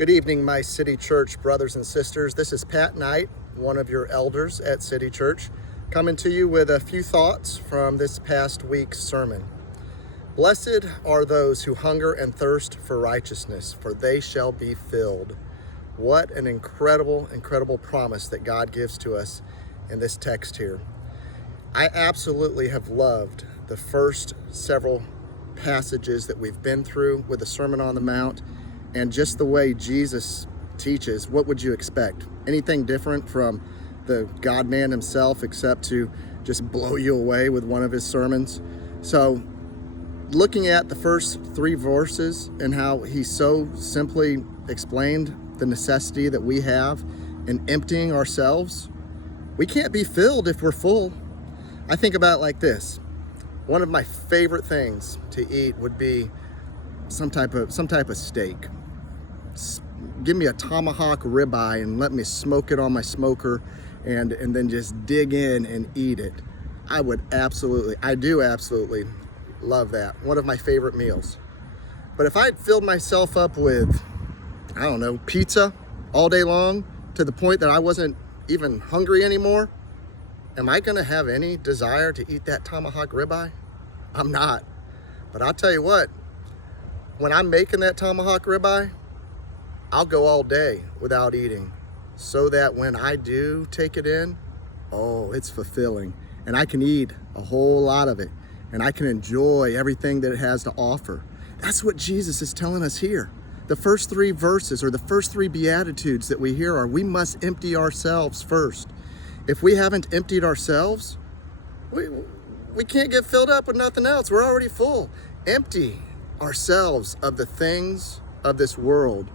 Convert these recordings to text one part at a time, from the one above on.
Good evening, my City Church brothers and sisters. This is Pat Knight, one of your elders at City Church, coming to you with a few thoughts from this past week's sermon. Blessed are those who hunger and thirst for righteousness, for they shall be filled. What an incredible, incredible promise that God gives to us in this text here. I absolutely have loved the first several passages that we've been through with the Sermon on the Mount, and just the way Jesus teaches. What would you expect? Anything different from the God-man himself, except to just blow you away with one of his sermons? So looking at the first three verses and how he so simply explained the necessity that we have in emptying ourselves, we can't be filled if we're full. I think about it like this. One of my favorite things to eat would be some type of steak. Give me a tomahawk ribeye and let me smoke it on my smoker and then just dig in and eat it. I do absolutely love that. One of my favorite meals. But if I had filled myself up with, I don't know, pizza all day long to the point that I wasn't even hungry anymore, am I gonna have any desire to eat that tomahawk ribeye? I'm not. But I'll tell you what, when I'm making that tomahawk ribeye, I'll go all day without eating, so that when I do take it in, oh, it's fulfilling. And I can eat a whole lot of it, and I can enjoy everything that it has to offer. That's what Jesus is telling us here. The first three verses, or the first three Beatitudes that we hear, are we must empty ourselves first. If we haven't emptied ourselves, we can't get filled up with nothing else. We're already full. Empty ourselves of the things of this world,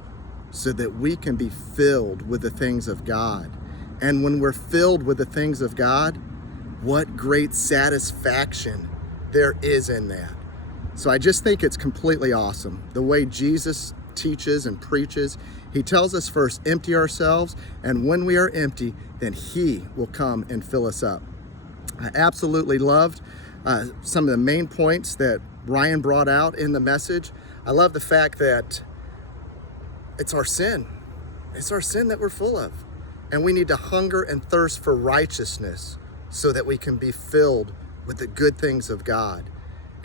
so that we can be filled with the things of God. And when we're filled with the things of God, what great satisfaction there is in that. So I just think it's completely awesome. The way Jesus teaches and preaches, he tells us first, empty ourselves, and when we are empty, then he will come and fill us up. I absolutely loved some of the main points that Ryan brought out in the message. I love the fact that it's our sin. It's our sin that we're full of. And we need to hunger and thirst for righteousness so that we can be filled with the good things of God.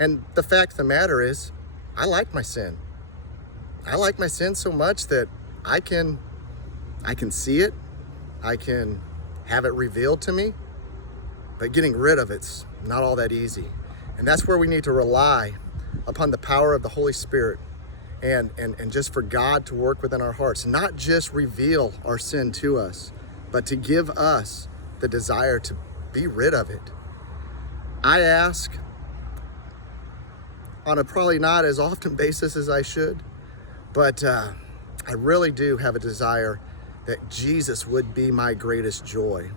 And the fact of the matter is, I like my sin. I like my sin so much that I can see it. I can have it revealed to me. But getting rid of it's not all that easy. And that's where we need to rely upon the power of the Holy Spirit. And just for God to work within our hearts, not just reveal our sin to us, but to give us the desire to be rid of it. I ask on a probably not as often basis as I should, but I really do have a desire that Jesus would be my greatest joy.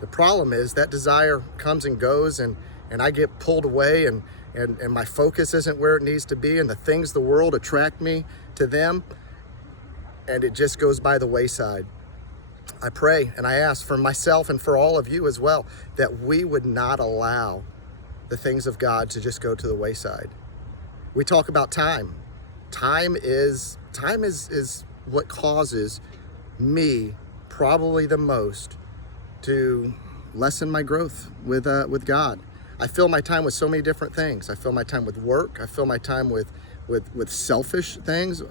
The problem is that desire comes and goes, and I get pulled away, and my focus isn't where it needs to be, and the things of the world attract me to them, and it just goes by the wayside. I pray and I ask for myself and for all of you as well, that we would not allow the things of God to just go to the wayside. We talk about time. Time is what causes me probably the most to lessen my growth with God. I fill my time with so many different things. I fill my time with work. I fill my time with selfish things,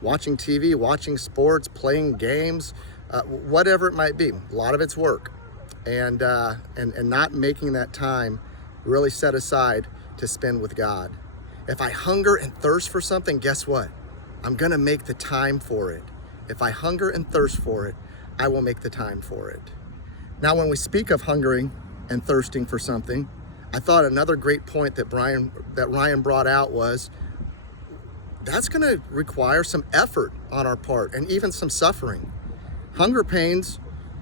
watching TV, watching sports, playing games, whatever it might be. A lot of it's work, and not making that time really set aside to spend with God. If I hunger and thirst for something, guess what? I'm gonna make the time for it. If I hunger and thirst for it, I will make the time for it. Now, when we speak of hungering and thirsting for something, I thought another great point that Ryan brought out was that's going to require some effort on our part and even some suffering. Hunger pains,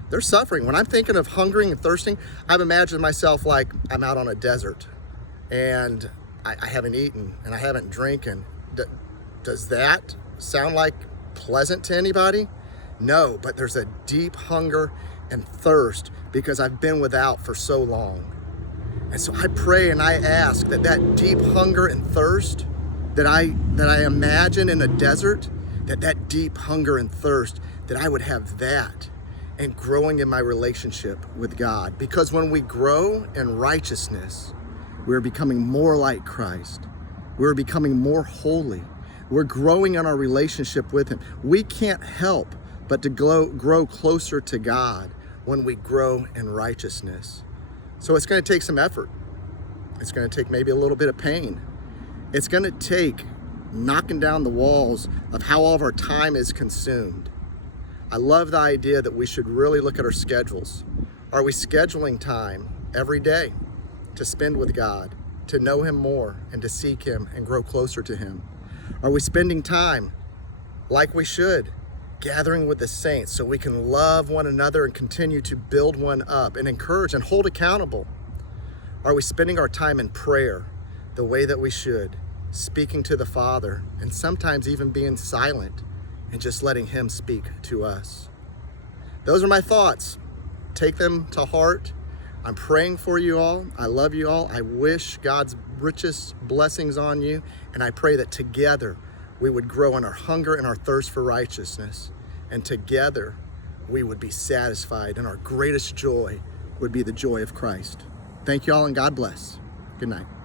they're suffering. When I'm thinking of hungering and thirsting, I've imagined myself like I'm out on a desert and I haven't eaten and I haven't drinking. Does that sound like pleasant to anybody? No, but there's a deep hunger and thirst because I've been without for so long. And so I pray and I ask that deep hunger and thirst that I imagine in a desert, that deep hunger and thirst, that I would have that and growing in my relationship with God. Because when we grow in righteousness, we're becoming more like Christ. We're becoming more holy. We're growing in our relationship with Him. We can't help but to grow closer to God when we grow in righteousness. So it's going to take some effort. It's going to take maybe a little bit of pain. It's going to take knocking down the walls of how all of our time is consumed. I love the idea that we should really look at our schedules. Are we scheduling time every day to spend with God, to know Him more and to seek Him and grow closer to Him? Are we spending time like we should, gathering with the saints so we can love one another and continue to build one up and encourage and hold accountable? Are we spending our time in prayer the way that we should, speaking to the Father and sometimes even being silent and just letting Him speak to us? Those are my thoughts. Take them to heart. I'm praying for you all. I love you all. I wish God's richest blessings on you. And I pray that together we would grow in our hunger and our thirst for righteousness. And together we would be satisfied, and our greatest joy would be the joy of Christ. Thank you all, and God bless. Good night.